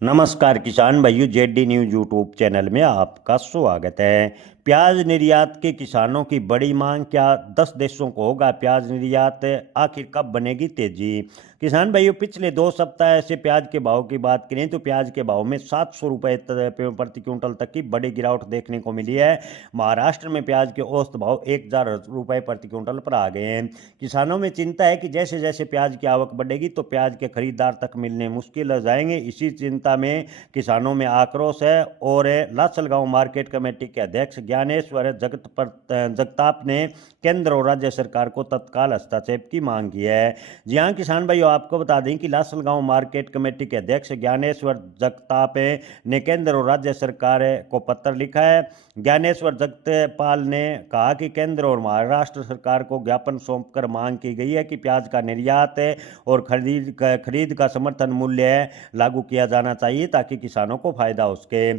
नमस्कार किसान भाइयों, जेडी न्यूज यूट्यूब चैनल में आपका स्वागत है। प्याज निर्यात के किसानों की बड़ी मांग, क्या 10 देशों को होगा प्याज निर्यात, आखिर कब बनेगी तेजी। किसान भाइयों, पिछले 2 सप्ताह से प्याज के भाव की बात करें तो प्याज के भाव में 700 रुपये प्रति क्विंटल तक की बड़ी गिरावट देखने को मिली है। महाराष्ट्र में प्याज के औसत भाव 1000 रुपये प्रति क्विंटल पर आ गए हैं। किसानों में चिंता है कि जैसे जैसे प्याज की आवक बढ़ेगी तो प्याज के खरीदार तक मिलने मुश्किल हो जाएंगे। इसी चिंता में किसानों में आक्रोश है और लासलगांव मार्केट कमेटी के अध्यक्ष ज्ञानेश्वर जगताप ने केंद्र और राज्य सरकार को तत्काल हस्तक्षेप की मांग की है। जी हाँ किसान भाइयों, आपको बता दें कि लासलगांव मार्केट कमेटी के अध्यक्ष ज्ञानेश्वर जगताप ने केंद्र और राज्य सरकार को पत्र लिखा है। ज्ञानेश्वर जगतापाल ने कहा कि केंद्र और महाराष्ट्र सरकार को ज्ञापन सौंपकर मांग की गई है कि प्याज का निर्यात और खरीद का समर्थन मूल्य लागू किया जाना चाहिए ताकि किसानों को फायदा हो सके।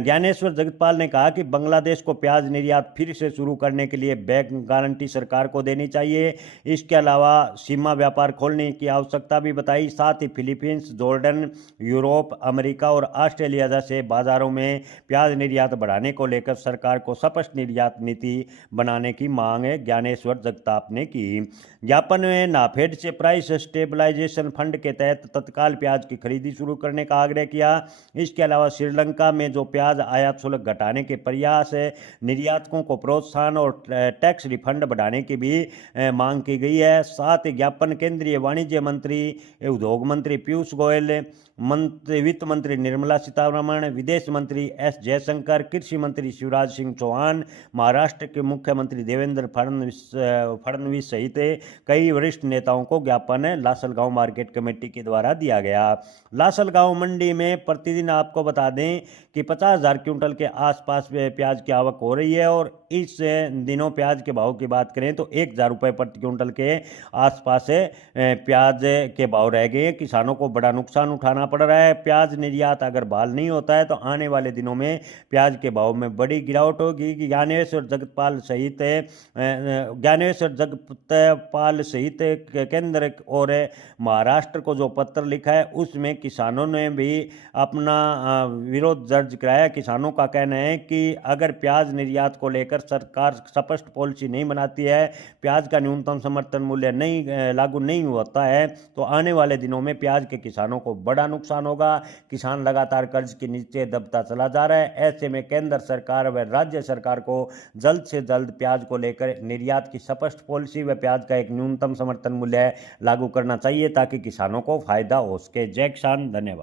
ज्ञानेश्वर जगतपाल ने कहा कि बांग्लादेश को प्याज निर्यात फिर से शुरू करने के लिए बैंक गारंटी सरकार को देनी चाहिए। इसके अलावा सीमा व्यापार खोलने की आवश्यकता भी बताई। साथ ही फिलीपींस, जॉर्डन, यूरोप, अमेरिका और ऑस्ट्रेलिया जैसे बाजारों में प्याज निर्यात बढ़ाने को लेकर सरकार को स्पष्ट निर्यात नीति बनाने की मांग ज्ञानेश्वर जगताप ने की। ज्ञापन में नाफेड से प्राइस स्टेबलाइजेशन फंड के तहत तत्काल प्याज की खरीदी शुरू करने का आग्रह किया। इसके अलावा श्रीलंका में जो प्याज आयात शुल्क घटाने के प्रयास है, निर्यातकों को प्रोत्साहन और टैक्स रिफंड बढ़ाने की भी मांग की गई है। साथ ही ज्ञापन केंद्रीय वाणिज्य मंत्री, उद्योग मंत्री पीयूष गोयल, वित्त मंत्री निर्मला सीतारमण, विदेश मंत्री एस जयशंकर, कृषि मंत्री शिवराज सिंह चौहान, महाराष्ट्र के मुख्यमंत्री देवेंद्र फडणवीस सहित कई वरिष्ठ नेताओं को ज्ञापन लासलगांव मार्केट कमेटी के द्वारा दिया गया। लासलगांव मंडी में प्रतिदिन आपको बता दें कि 50,000 क्विंटल के आसपास प्याज की आवक हो रही है और इस दिनों प्याज के भाव की बात करें तो 1000 रुपये प्रति क्विंटल के आसपास प्याज के भाव रह गए। किसानों को बड़ा नुकसान उठाना पड़ रहा है। प्याज निर्यात अगर बहाल नहीं होता है तो आने वाले दिनों में प्याज के भाव में बड़ी गिरावट होगी। ज्ञानेश्वर जगतपाल सहित केंद्र और महाराष्ट्र को जो पत्र लिखा है उसमें किसानों ने भी अपना विरोध दर्ज कराया। किसानों का कहना है कि अगर प्याज निर्यात को लेकर सरकार स्पष्ट पॉलिसी नहीं बनाती है, प्याज का न्यूनतम समर्थन मूल्य लागू नहीं होता है तो आने वाले दिनों में प्याज के किसानों को बड़ा नुकसान होगा। किसान लगातार कर्ज के नीचे दबता चला जा रहा है। ऐसे में केंद्र सरकार व राज्य सरकार को जल्द से जल्द प्याज को लेकर निर्यात की स्पष्ट पॉलिसी व प्याज का एक न्यूनतम समर्थन मूल्य लागू करना चाहिए ताकि किसानों को फायदा हो सके। जय किसान, धन्यवाद।